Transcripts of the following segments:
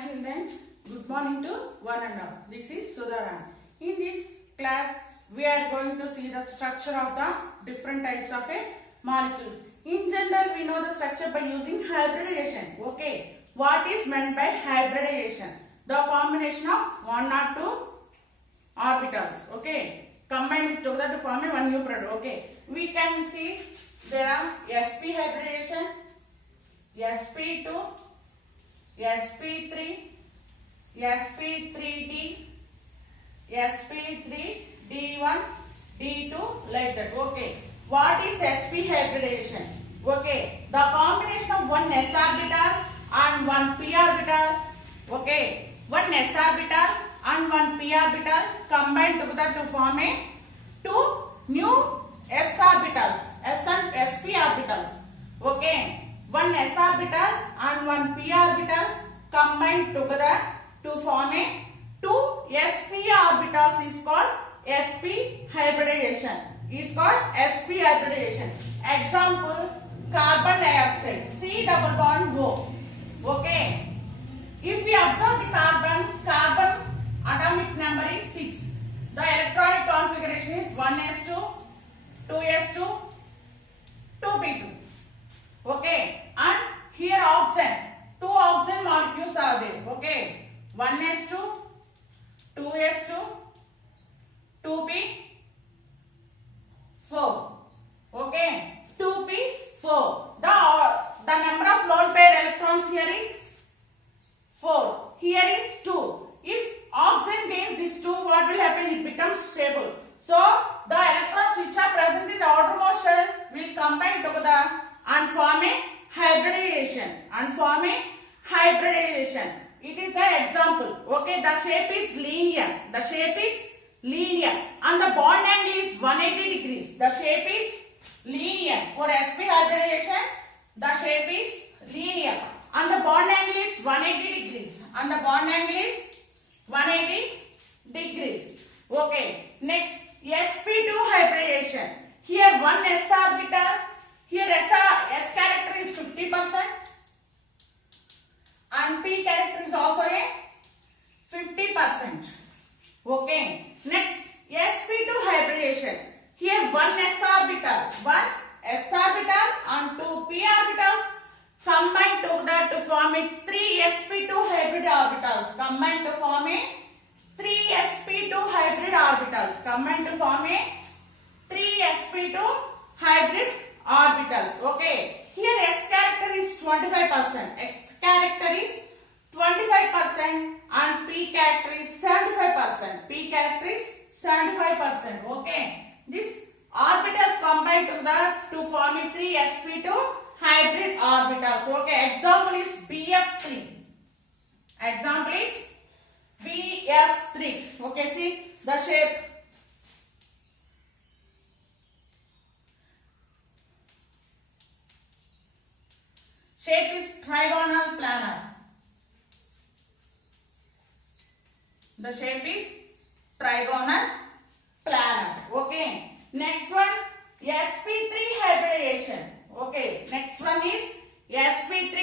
Hi children, good morning to one and all. This is Sudharan. In this class, we are going to see the structure of the different types of molecules. In general, we know the structure by using hybridization. Okay, what is meant by hybridization? The combination of one or two orbitals. Okay, combined with together to form a one new product. Okay, we can see there are sp hybridization, sp2, sp3, sp3d, sp3d1, d2 like that. Okay, what is sp hybridization? Okay, the combination of one s orbital and one p orbital. Okay, one s orbital and one p orbital combined together to form a two new s orbitals, s and sp orbitals. Okay, one s orbital and one p orbital combined together to form a two sp orbitals is called sp hybridization. Is called sp hybridization. Example: carbon dioxide, C double bond O. Okay. If we observe the carbon atomic number is 6. The electronic configuration is 1s2, 2s2, 2p2. Okay. And here oxygen, two oxygen molecules are there. Okay. 1s2, 2s2, 2p4. Okay. 2p4. The number of lone pair electrons here is 4. Here is 2. If oxygen gains this 2, what will happen? It becomes stable. So, the electrons which are present in the outermost shell will combine together and form a hybridization. It is the example. Okay, the shape is linear. And the bond angle is 180 degrees. The shape is linear. For sp hybridization, the shape is linear. And the bond angle is 180 degrees. Okay. Next, sp2 hybridization. Here one s orbital. Here s character is 50%. And p character is also a 50%. Okay. Next, sp2 hybridization. Here one s orbital and two p orbitals combined together to form a 3 sp2 hybrid orbitals. Okay. Here s character is 25%. X character is 25% and p character is 75%. Okay. This orbitals combined together to form a 3 sp2 hybrid orbitals. Okay. Example is BF3. Okay. See the shape. Shape is trigonal planar. The shape is trigonal planar. Okay. Next one, sp3 hybridization. Okay. Next one is sp3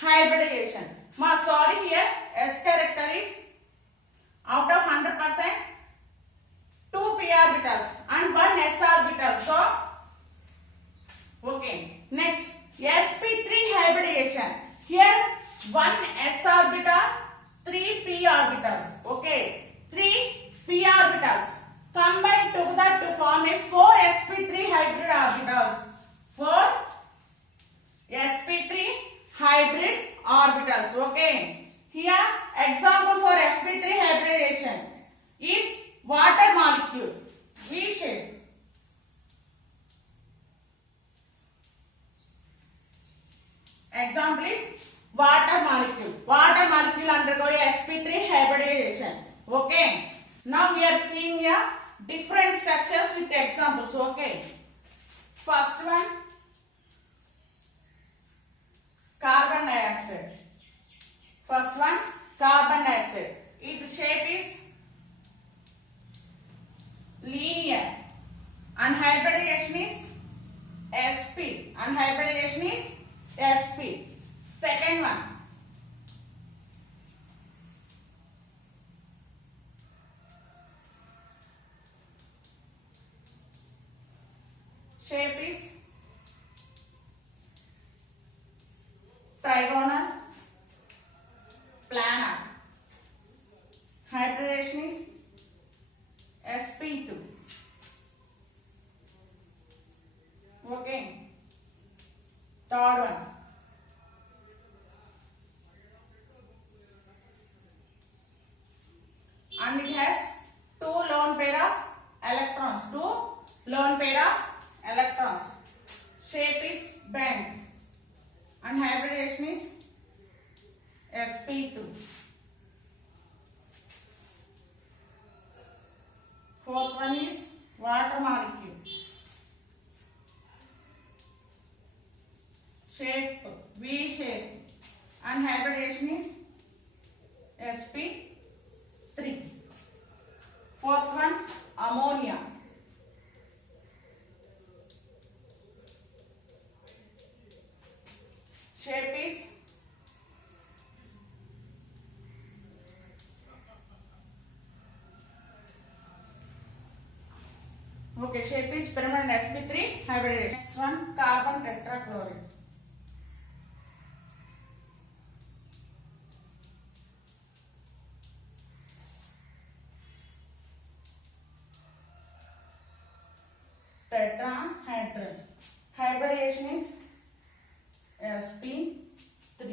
hybridization. Sorry, here s character is out of 100%, 2 p orbitals and 1 s orbital. So, okay. Next, sp3 hybridization. Here 1 s orbital, 3 p orbitals. Okay. 3 p orbitals combined together to form a 4 sp3 hybrid orbitals. 4 sp3 hybrid orbitals. Okay. Here example for sp3 hybridization is water molecule, V shape. Example is water molecule. Water molecule undergoing sp3 hybridization. Okay. Now we are seeing here different structures with examples. Okay. First one, carbon dioxide. Its shape is linear and hybridization is sp. Second one, shape is trigonal, planar. Hybridization is sp2. Okay. Third one. And it has two lone pair of electrons. Two lone pair of electrons. Shape is bent. And hybridization is sp2. Fourth one is water molecule. Shape V shape. And hybridization is sp3. Fourth one, ammonia. Shape is shape is pyramid sp3 hybridization. Next one, carbon tetrachloride. Tetrahedral. Hybridization is sp3.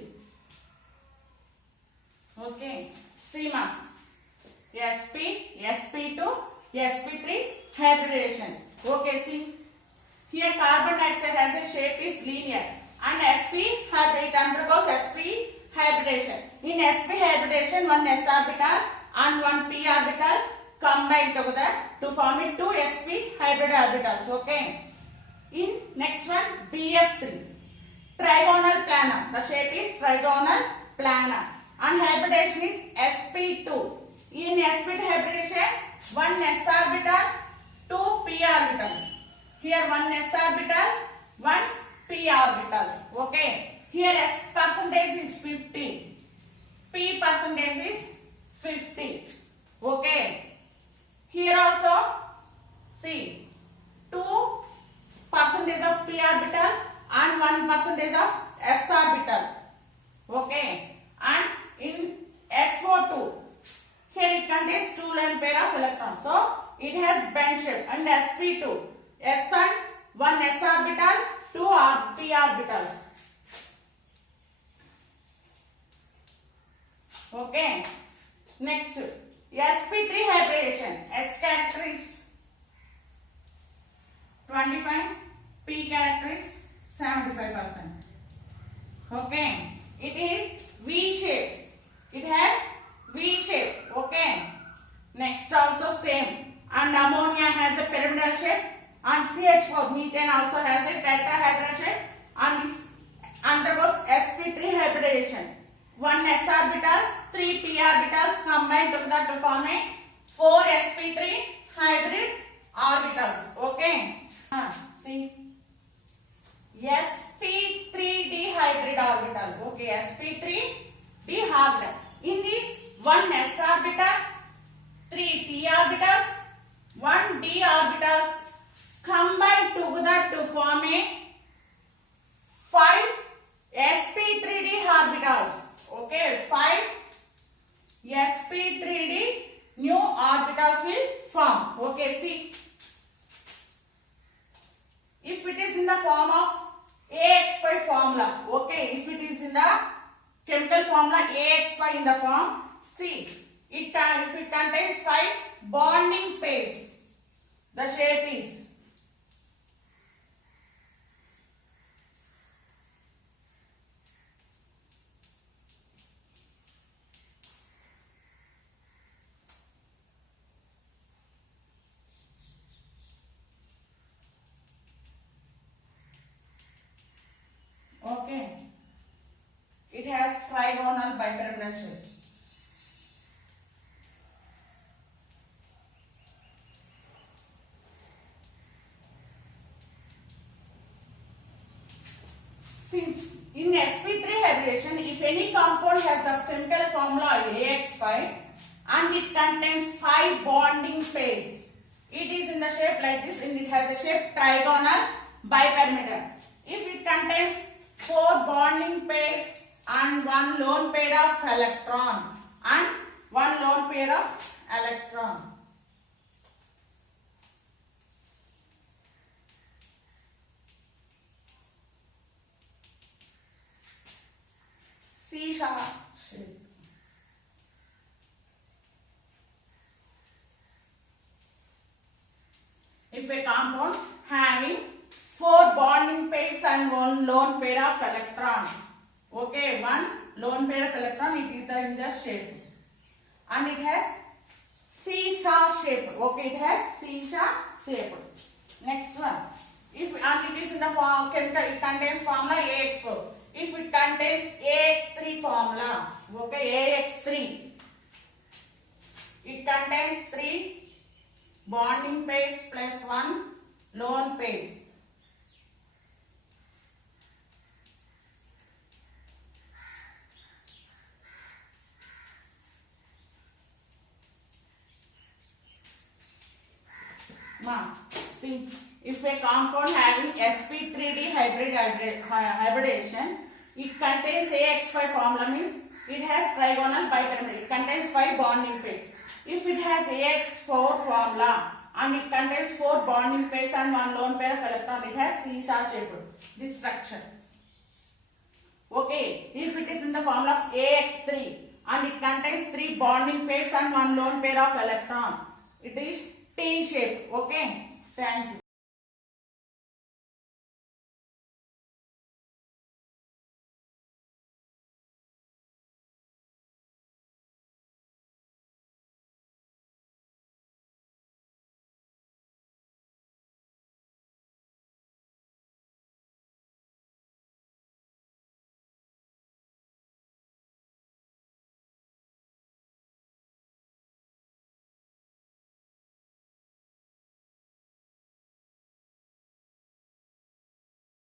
Okay. CMA. sp2, sp3 hybridization. Okay, see. Here carbon dioxide has a shape is linear and sp hybrid undergoes sp hybridization. In sp hybridization, one s orbital and one p orbital combine together to form it two sp hybrid orbitals. Okay. In next one, BF3, trigonal planar. The shape is trigonal planar and hybridization is sp2. In sp2 hybridization, one s orbital, two p orbitals. Here one s orbital, one p orbital. Okay. Here s percentage is 50, p percentage is 50. Okay. Here also, see, 2% of p orbital and 1% of s orbital. Okay. And in SO2, here it contains two lone pair of electrons. So it has bent shape. And sp2, s and one s orbital, two p orbitals. Okay. Next, sp3 hybridization. S character is 25, p character is 75%. Okay. It is V shape. It has V shape. Okay. Next also same. And ammonia has a pyramidal shape. And CH4 methane also has a tetrahedral shape. And this undergoes sp3 hybridization. One s orbital, three p orbitals combined together to form a 4 sp3 hybrid orbitals. Okay. See. sp3d hybrid orbital. Okay, sp3d orbital. In this, one s orbital, three p orbitals, one d orbitals combined together to form a 5 sp3d orbitals. Okay, 5 sp3d new orbitals will form. Okay, see. If it is in the form of AX5 formula, okay, if it is in the chemical formula AX5 in the form, see, if it contains 5 bonding pairs, the shape is okay. It has trigonal bipyramidal shape. Since in sp3 hybridization, if any compound has a chemical formula AX5 and it contains 5 bonding pairs, it is in the shape like this, and it has the shape trigonal bipyramidal. If it contains 4 bonding pairs and 1 lone pair of electron and 1 lone pair of electron. C-sharp shape. If a compound having 4 bonding pairs and 1 lone pair of electron, okay, 1 lone pair of electron, it is in the shape, and it has C-sharp shape. Okay, it has C-sharp shape. Next one, if and it is in the form chemical, it contains formula AX4. If it contains AX3 formula, okay, AX3, it contains 3 bonding pairs plus 1 lone pair. Now, see, if a compound having sp3d hybridization, it contains AX5 formula, means it has trigonal bipyramidal. It contains 5 bonding pairs. If it has AX4 formula and it contains 4 bonding pairs and 1 lone pair of electron, it has C-sharp shape, this structure. Okay, if it is in the formula of AX3 and it contains 3 bonding pairs and 1 lone pair of electron, it is T shape. Okay, thank you.